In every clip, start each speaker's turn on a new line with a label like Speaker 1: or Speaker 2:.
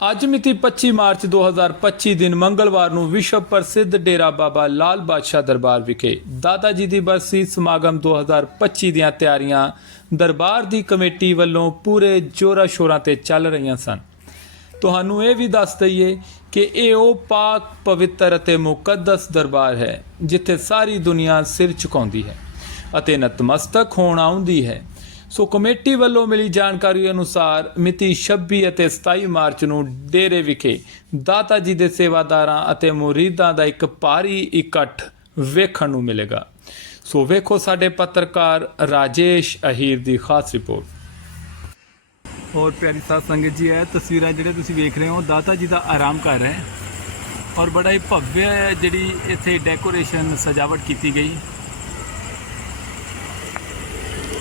Speaker 1: ਅੱਜ ਮਿਤੀ 25 ਮਾਰਚ 2025 ਦਿਨ ਮੰਗਲਵਾਰ ਨੂੰ ਵਿਸ਼ਵ ਪ੍ਰਸਿੱਧ ਡੇਰਾ ਬਾਬਾ ਲਾਲ ਬਾਦਸ਼ਾਹ ਦਰਬਾਰ ਵਿਖੇ ਦਾਦਾ ਜੀ ਦੀ ਬਰਸੀ ਸਮਾਗਮ 2025 ਦੀਆਂ ਤਿਆਰੀਆਂ ਦਰਬਾਰ ਦੀ ਕਮੇਟੀ ਵੱਲੋਂ ਪੂਰੇ ਜੋਰਾ ਸ਼ੋਰਾਂ ਤੇ ਚੱਲ ਰਹੀਆਂ ਸਨ। ਤੁਹਾਨੂੰ ਇਹ ਵੀ ਦੱਸ ਦਈਏ ਕਿ ਇਹ ਉਹ ਪਾਕ, ਪਵਿੱਤਰ ਅਤੇ ਮੁਕੱਦਸ ਦਰਬਾਰ ਹੈ, ਜਿੱਥੇ ਸਾਰੀ ਦੁਨੀਆ ਸਿਰ ਝੁਕਾਉਂਦੀ ਹੈ ਅਤੇ ਨਤਮਸਤਕ ਹੋਣ ਆਉਂਦੀ ਹੈ। ਸੋ ਕਮੇਟੀ ਵੱਲੋਂ ਮਿਲੀ ਜਾਣਕਾਰੀ ਅਨੁਸਾਰ ਮਿਤੀ 26 ਅਤੇ 27 ਮਾਰਚ ਨੂੰ ਡੇਰੇ ਵਿਖੇ ਦਾਤਾ ਜੀ ਦੇ ਸੇਵਾਦਾਰਾਂ ਅਤੇ ਮੁਰੀਦਾਂ ਦਾ ਇੱਕ ਭਾਰੀ ਇਕੱਠ ਵੇਖਣ ਨੂੰ ਮਿਲੇਗਾ। ਸੋ ਵੇਖੋ ਸਾਡੇ ਪੱਤਰਕਾਰ ਰਾਜੇਸ਼ ਅਹੀਰ ਦੀ ਖਾਸ ਰਿਪੋਰਟ। ਔਰ ਪਿਆਰੀ ਸਾਧ ਸੰਗਤ ਜੀ, ਇਹ ਤਸਵੀਰਾਂ ਜਿਹੜੇ ਤੁਸੀਂ ਵੇਖ ਰਹੇ ਹੋ ਦਾਤਾ ਜੀ ਦਾ ਆਰਾਮ ਘਰ ਹੈ ਔਰ ਬੜਾ ਹੀ ਭਵਯ ਹੈ ਜਿਹੜੀ ਇੱਥੇ ਡੈਕੋਰੇਸ਼ਨ ਸਜਾਵਟ ਕੀਤੀ ਗਈ।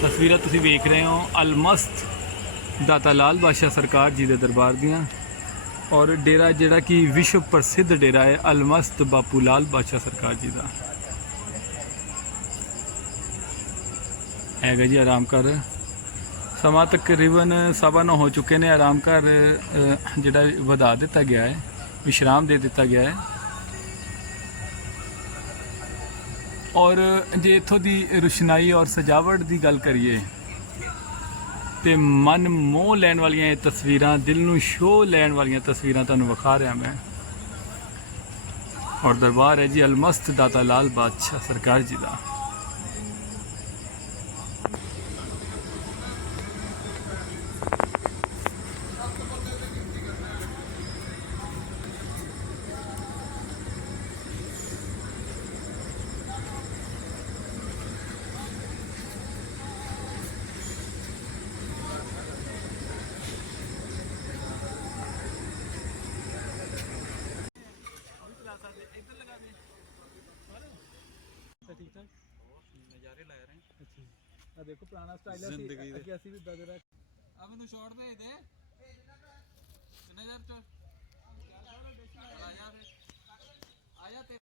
Speaker 1: ਤਸਵੀਰਾਂ ਤੁਸੀਂ ਵੇਖ ਰਹੇ ਹੋ ਅਲਮਸਤ ਦਾਤਾ ਲਾਲ ਬਾਦਸ਼ਾਹ ਸਰਕਾਰ ਜੀ ਦੇ ਦਰਬਾਰ ਦੀਆਂ। ਔਰ ਡੇਰਾ ਜਿਹੜਾ ਕਿ ਵਿਸ਼ਵ ਪ੍ਰਸਿੱਧ ਡੇਰਾ ਹੈ, ਅਲਮਸਤ ਬਾਪੂ ਲਾਲ ਬਾਦਸ਼ਾਹ ਸਰਕਾਰ ਜੀ ਦਾ। ਹੈਗਾ ਜੀ ਆਰਾਮ ਘਰ। ਸਮਾਂ ਤਕਰੀਬਨ ਸਵਾ ਨੌ ਹੋ ਚੁੱਕੇ ਨੇ। ਆਰਾਮ ਘਰ ਜਿਹੜਾ ਵਧਾ ਦਿੱਤਾ ਗਿਆ ਹੈ, ਵਿਸ਼ਰਾਮ ਦੇ ਦਿੱਤਾ ਗਿਆ ਹੈ। ਔਰ ਜੇ ਇੱਥੋਂ ਦੀ ਰੁਸ਼ਨਾਈ ਔਰ ਸਜਾਵਟ ਦੀ ਗੱਲ ਕਰੀਏ ਤੇ ਮਨ ਮੋਹ ਲੈਣ ਵਾਲੀਆਂ ਇਹ ਤਸਵੀਰਾਂ, ਦਿਲ ਨੂੰ ਸ਼ੋਅ ਲੈਣ ਵਾਲੀਆਂ ਤਸਵੀਰਾਂ ਤੁਹਾਨੂੰ ਵਿਖਾ ਰਿਹਾ ਮੈਂ। ਔਰ ਦਰਬਾਰ ਹੈ ਜੀ, ਅਲਮਸਤ ਦਾਤਾ ਲਾਲ ਬਾਦਸ਼ਾਹ, ਸਰਕਾਰ ਜੀ ਦਾ। ਆ ਦੇਖੋ ਪੁਰਾਣਾ ਸਟਾਈਲ ਹੈ
Speaker 2: ਜ਼ਿੰਦਗੀ ਦੇ।
Speaker 1: ਅੱਗੇ ਅਸੀਂ ਵੀ ਇਦਾਂ ਦੇ
Speaker 2: ਆ ਮੈਨੂੰ ਸ਼ਾਰਟ ਦੇ ਦੇ ਕਿੰਨੇ ਹਜ਼ਾਰ ਚ